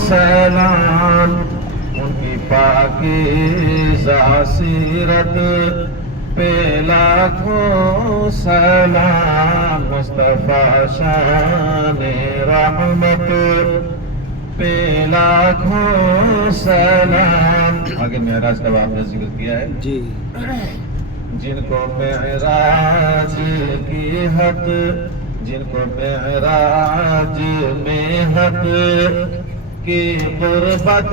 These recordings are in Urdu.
سلام ان کی پاکیزہ سیرت پہ لاکھوں سلام، مصطفیٰ شان رحمت پہ لاکھوں سلام۔ آگے معراج کا واقعہ ذکر کیا ہے جی، جن کو معراج کی حق، جن کو معراج میں حق کی قربت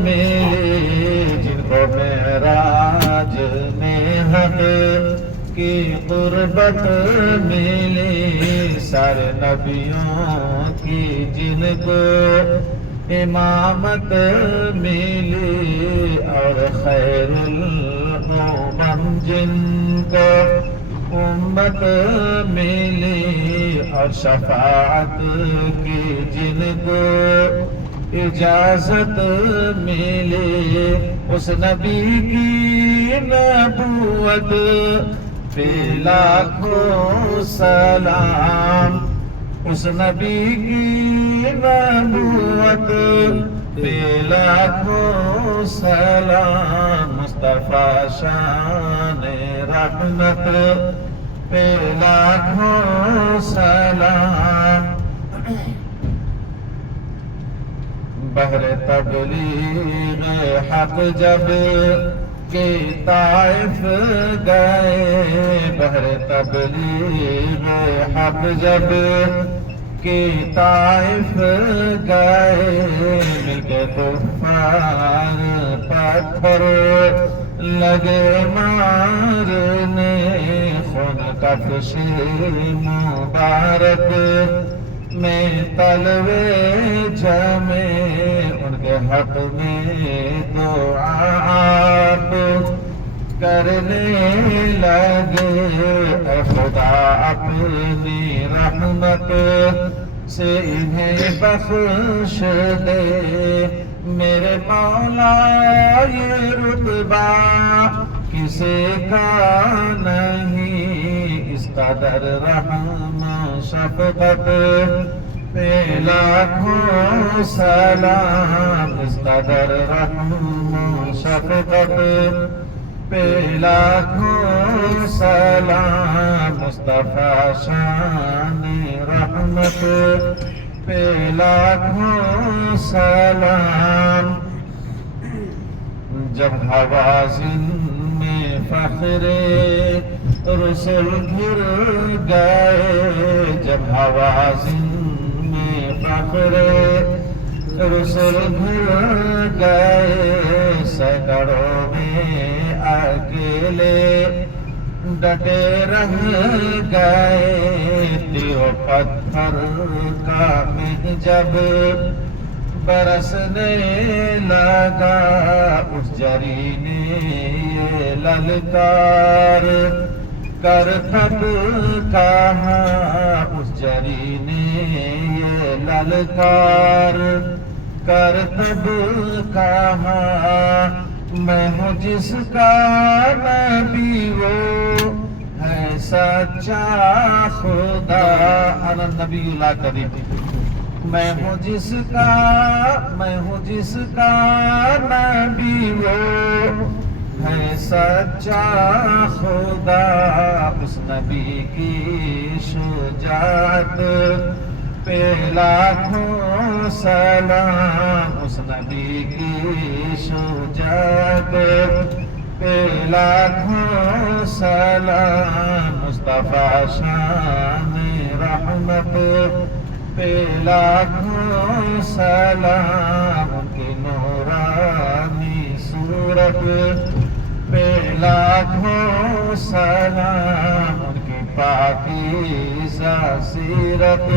ملی، جن کو معراج میں حق کی قربت ملی، سارے نبیوں کی جن کو امامت ملی، اور خیر الامم جن کو امت ملی، اور شفاعت کی جن کو اجازت ملی، اس نبی کی نبوت پہ لاکھوں سلام، اس نبی کی نبوت پہ لاکھوں سلام، مصطفیٰ شان رحمت پہ لاکھوں سلام۔ بحر تبلیغ حق جب کہ طائف گئے، بحر تبلیغ حق جب کہ طائف گئے، مل کے کفار پتھر لگے مارنے، خون کفش مبارک میں تلوے جمے، ان کے حق میں دعا آپ کرنے لگے، اے خدا اپنی رحمت سے انہیں بخش دے، میرے مولا یہ رتبہ کسی کا نہیں، اس قدر رحم شفقت پہ لاکھوں سلام، اس قدر رحم شفقت پہ لاکھوں سلام، مصطفیٰ شان رحمت پہ لاکھوں سلام۔ جب حوازن میں فخر رسول گر گئے، جب حوازن میں فخر رسول گر گئے، سینکڑوں میں اکیلے ڈٹے رہ گئے، تیو پتھر کا مہ جب برسنے لگا، اس جری نے یہ للکار کر تب کہا، اس جری نے یہ للکار کر تب کہا، میں ہوں جس کا نبی وہ ہے سچا خدا، انا نبی لا کذب، میں ہوں جس کا نبی وہ ہے سچا خدا، اس نبی کی شجاعت پہ لاکھوں سلام، اس نبی کی شجاعت پہ لاکھوں سلام، مصطفیٰ شان رحمت پہ لاکھوں سلام، ان کی نورانی صورت پہ لاکھوں سلام، ان کی پاکیزہ سیرت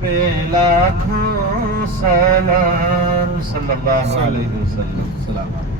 پہ لاکھوں سلام، صلی اللہ علیہ وسلم۔ سلام۔